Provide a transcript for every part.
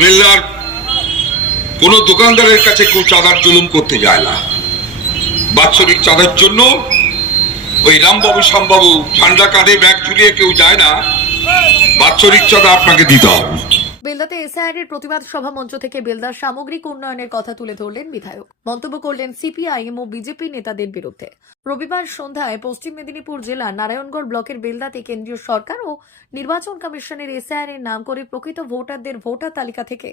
বেল্লার কোনো দোকানদারের কাছে কেউ চাঁদার জুলুম করতে যায় না। বাৎসরিক চাঁদার জন্য ওই রামবাবু শ্যামবাবু ঝান্ডা কাঁধে ব্যাগ ঝুলিয়ে কেউ যায় না। বাৎসরিক চাঁদা আপনাকে দিতে হবে। বেলদাতে এসআইআর প্রতিবাদ সভা মঞ্চ থেকে বেলদার সামগ্রিক উন্নয়নের কথা তুলে ধরলেন বিধায়ক। মন্তব্য করলেন সিপিআইএম ও বিজেপি নেতাদের বিরুদ্ধে। রবিবার সন্ধ্যায় পশ্চিম মেদিনীপুর জেলার নারায়ণগড় ব্লকের বেলদাতে কেন্দ্রীয় সরকার ও নির্বাচন কমিশনের এসআইআর এর নাম করে প্রকৃত ভোটারদের ভোটার তালিকা থেকে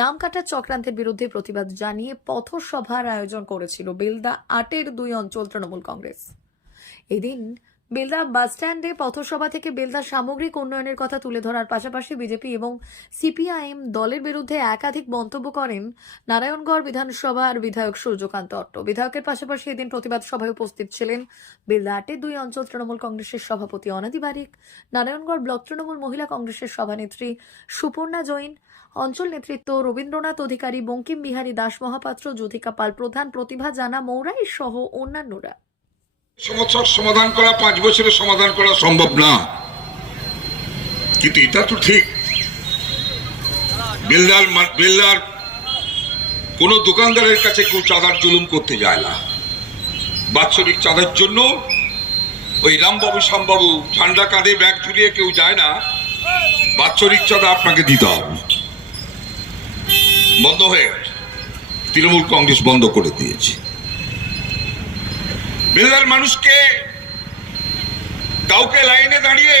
নাম কাটার চক্রান্তের বিরুদ্ধে প্রতিবাদ জানিয়ে পথসভার আয়োজন করেছিল বেলদা ৮-এর ২ অঞ্চল তৃণমূল কংগ্রেস। এদিন বেলদা বাসস্ট্যান্ডে পথসভা থেকে বেলদার সামগ্রিক উন্নয়নের কথা তুলে ধরার পাশাপাশি বিজেপি এবং সিপিআইএম দলের বিরুদ্ধে একাধিক মন্তব্য করেন নারায়ণগড় বিধানসভার বিধায়ক সূর্যকান্ত অট্ট। বিধায়কের পাশাপাশি এদিন প্রতিবাদ সভায় উপস্থিত ছিলেন বেলদা ৮-এর ২ অঞ্চল তৃণমূল কংগ্রেসের সভাপতি অনাদি বারিক, নারায়ণগড় ব্লক তৃণমূল মহিলা কংগ্রেসের সভানেত্রী সুপর্ণা জৈন, অঞ্চল নেতৃত্ব রবীন্দ্রনাথ অধিকারী, বঙ্কিম বিহারী দাস মহাপাত্র, জ্যোতিকা পাল প্রধান, প্রতিভা জানা মৌরাই সহ অন্যান্যরা। সমস্যার সমাধান করা 5 বছরে সমাধান করা সম্ভব না, কিন্তু এটা তো ঠিক। বেলদার কোনো দোকানদারের কাছে কেউ চাঁদার জুলুম করতে যায় না। বাৎসরিক চাঁদার জন্য ওই রামবাবু শ্যামবাবু ঝান্ডা কাঁধে ব্যাগ ঝুলিয়ে কেউ যায় না। বাৎসরিক চাঁদা আপনাকে দিতে হবে। বন্ধ হয়ে গেছে, তৃণমূল কংগ্রেস বন্ধ করে দিয়েছে। বেলদার মানুষকে কাউকে লাইনে দাঁড়িয়ে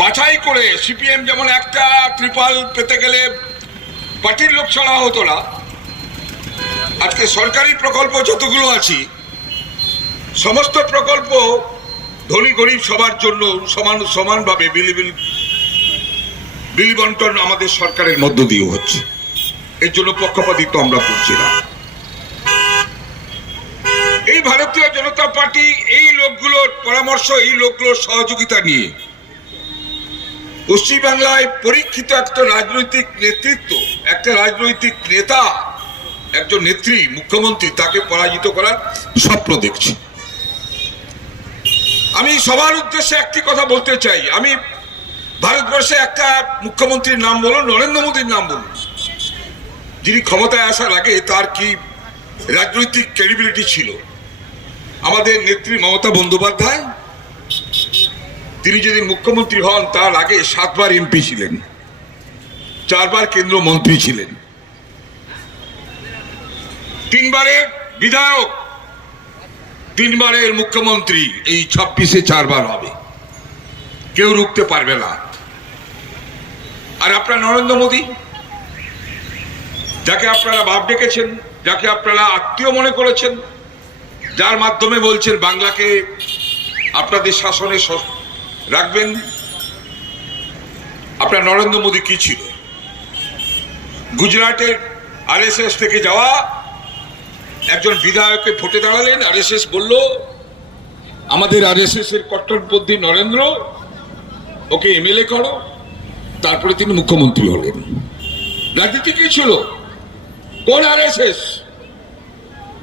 বাছাই করে সিপিএম যেমন একটা ত্রিপাল পেতে গেলে পার্টির লোক ছাড়া হতো না, আজকে সরকারি প্রকল্প যতগুলো আছে সমস্ত প্রকল্প ধনী গরিব সবার জন্য সমানভাবে বিলি বন্টন আমাদের সরকারের মধ্য দিয়ে হচ্ছে। এর জন্য পক্ষপাতিত্ব আমরা করছি না। এই ভারতীয় জনতা পার্টি এই লোকগুলোর পরামর্শ, এই লোকগুলোর সহযোগিতা নিয়ে পশ্চিমবাংলায় পরীক্ষিত একটা রাজনৈতিক নেতৃত্ব, একটা রাজনৈতিক নেতা, একজন নেত্রী, মুখ্যমন্ত্রী, তাকে পরাজিত করার স্বপ্ন দেখছি। আমি সবার উদ্দেশ্যে একটি কথা বলতে চাই। আমি ভারতবর্ষে একটা মুখ্যমন্ত্রীর নাম বলুন, নরেন্দ্র মোদীর নাম বলুন, যিনি ক্ষমতায় আসার আগে তার কি রাজনৈতিক ক্রেডিবিলিটি ছিল। আমাদের নেত্রী মমতা বন্দ্যোপাধ্যায়, তিনি যেদিন মুখ্যমন্ত্রী হন তার আগে 7 বার এমপি ছিলেন, 4 বার কেন্দ্র মন্ত্রী ছিলেন, 3 বারের বিধায়ক, 3 বারের মুখ্যমন্ত্রী। এই 26-এ 4 বার হবে, কেউ রুখতে পারবে না। আর আপনার নরেন্দ্র মোদী, যাকে আপনারা বাপ ডেকেছেন, যাকে আপনারা আত্মীয় মনে করেছেন, যার মাধ্যমে বলছেন বাংলাকে আপনাদের শাসনে রাখবেন, আপনার নরেন্দ্র মোদী কি ছিল? গুজরাটের আরএসএস থেকে যাওয়া একজন বিধায়ককে ভোটে দাঁড়ালেন, আরএসএস বলল আমাদের আরএসএস এর কট্টরপন্থী নরেন্দ্র, ওকে এমএলএ করো। তারপরে তিনি মুখ্যমন্ত্রী হলেন। রাজনীতি কি ছিল? কোন আরএসএস?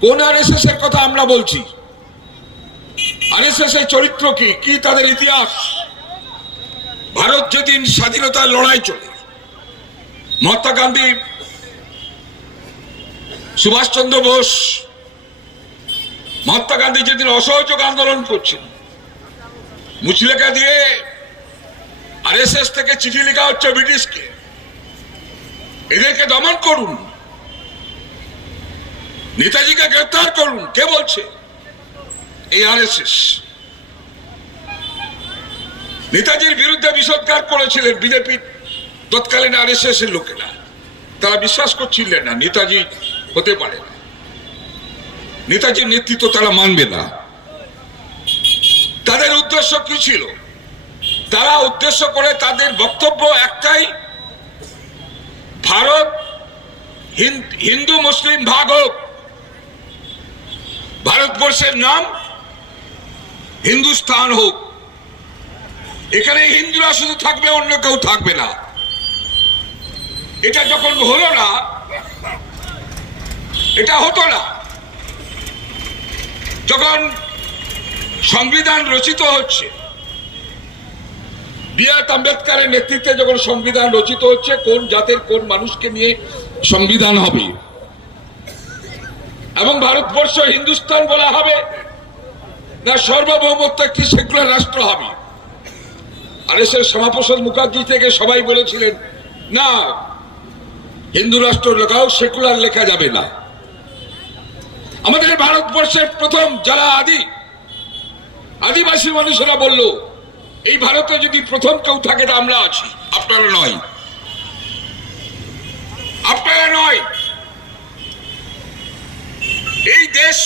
কোন আরএসএস এর কথা আমরা বলছি? আরএসএস এর চরিত্র কি, কি তাদের ইতিহাস? ভারত যেদিন স্বাধীনতার লড়াই চলে, মহাত্মা গান্ধী, সুভাষচন্দ্র বোস, মহাত্মা গান্ধী যেদিন অসহযোগ আন্দোলন করছেন, মুচলেখা দিয়ে আরএসএস থেকে চিঠি লেখা হচ্ছে ব্রিটিশকে, এদেরকে দমন করুন, নেতাজিকে গ্রেফতার করুন। কে বলছে? এই আরএসএস। নেতাজির বিরুদ্ধে বিষোদ্গার করেছিলেন বিজেপি তৎকালীন আরএসএস এর লোকেরা। তারা বিশ্বাস করছিলেন না নেতাজি হতে পারে না, নেতাজির নেতৃত্ব তারা মানবে না। তাদের উদ্দেশ্য কি ছিল? তারা উদ্দেশ্য করে তাদের বক্তব্য একটাই, ভারত হিন্দু মুসলিম ভাগ হোক, ভারতবর্ষের নাম হিন্দুস্তান হোক, এখানে হিন্দুরা শুধু থাকবে, অন্য কেউ থাকবে না। এটা যখন হলো না, এটা হতো না, যখন সংবিধান রচিত হচ্ছে, বি.আর. আম্বেদকরের নেতৃত্বে যখন সংবিধান রচিত হচ্ছে, কোন জাতের কোন মানুষকে নিয়ে সংবিধান হবে, এবং ভারতবর্ষ হিন্দুস্তান বলা হবে না সার্বভৌমত্ব একটি সেকুলার রাষ্ট্র হবে। আরএসএস শ্যামাপ্রসাদ মুখার্জি থেকে সবাই বলেছিলেন না, হিন্দু রাষ্ট্র লেখাও, সেকুলার লেখা যাবে না। আমাদের ভারতবর্ষের প্রথম যারা আদিবাসী মানুষেরা বলল, এই ভারতে যদি প্রথম কেউ থাকে তা আমরা আছি, আপনারা নয়, আপনারা নয়। এই দেশ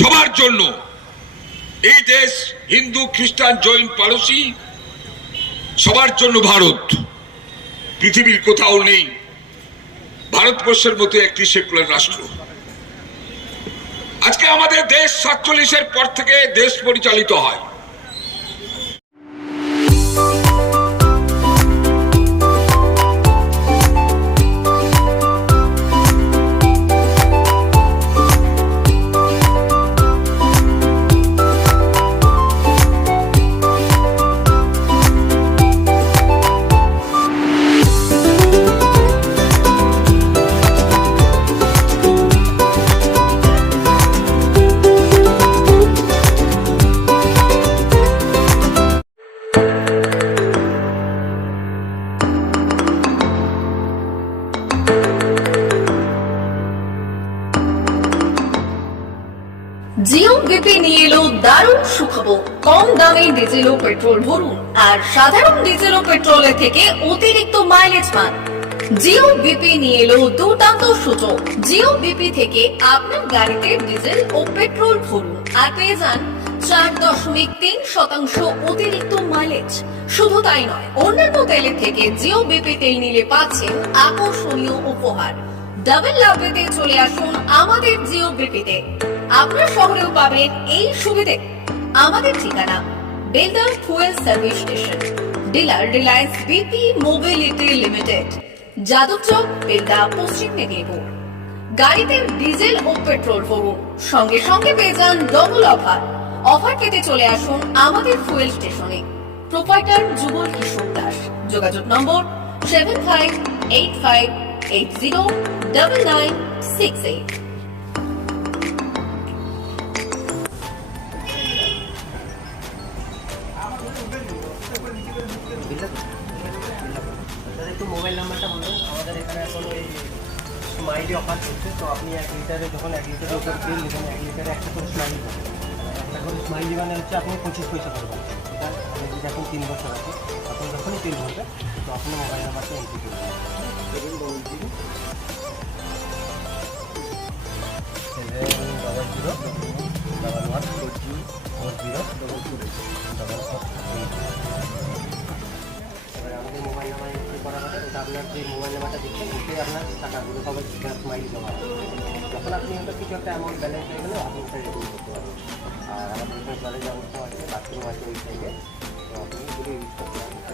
সবার জন্য, এই দেশ হিন্দু, খ্রিস্টান, জৈন, পারসি সবার জন্য ভারত। পৃথিবীর কোথাও নেই ভারতবর্ষের মতো একটি সেকুলার রাষ্ট্র। আজকে আমাদের দেশ 47-এর পর থেকে দেশ পরিচালিত হয়। জিও বিপি নিয়ে এলো দারুণ সুখবর। কম দামে ডিজেল ও পেট্রোল ভরুন আর সাধারণ ডিজেল ও পেট্রোলের থেকে অতিরিক্ত মাইলেজ পান। জিও বিপি নিয়ে এলো দুর্দান্ত সুযোগ। জিও বিপি থেকে আপনার গাড়িতে ডিজেল ও পেট্রোল ভরুন আর পেয়ে যান 4.3% অতিরিক্ত মাইলেজ। শুধু তাই নয়, অন্যান্য তেলের থেকে জিও বিপি তেল নিলে পাচ্ছেন আকর্ষণীয় উপহার। ডাবল লাভ পেতে চলে আসুন আমাদের জিও বিপিতে। আপনার শহরেও পাবেন এই সুবিধে। আমাদের ঠিকানা Belda fuel service station, dealer Reliance BP mobility limited, Jadabchak, Belda, পশ্চিম মেদিনীপুর। গাড়িতে ডিজেল ও পেট্রোল ভরুন, সঙ্গে সঙ্গে পেয়ে যান ডবল অফার। অফার পেতে চলে আসুন আমাদের ফুয়েল স্টেশনে। প্রোপাইটার যুগল কিশোর দাস। যোগাযোগ নম্বর 7585809968। একটু মোবাইল নাম্বারটা বলুন। আমাদের এখানে এখন ওই স্মাইলি অফার চলছে, তো আপনি 1 লিটারে যখন 1 লিটারের উপর তেল নেবেন, 1 লিটারে একটা করে স্মাইলি পাবেন। একটা করে স্মাইলি মানে হচ্ছে আপনি 25 পয়সা পাবেন। এটা আপনি যদি এখন 3 বছর আছে, তখন যখনই তেল ভরবে তো আপনি মোবাইল নাম্বারটা এন্ট্রি করবেন 700114044 আমাদের মোবাইল নাম্বার এন্ট্রি করা হবে। ওটা আপনার যে মোবাইল নাম্বারটা দিচ্ছেন ওতে আপনার টাকাগুলো সবাই স্মাইলি জমা হবে। যখন আপনি ওটা কিছু একটা অ্যামাউন্ট ব্যালেন্স হয়ে গেলে আপনি ওটা রেডিং করতে পারবেন। আর আমাদের এখানে জলের ব্যবস্থা আছে, বাথরুম আছে ওই সাইডে, তো আপনি এগুলো ইউজ করতে পারেন।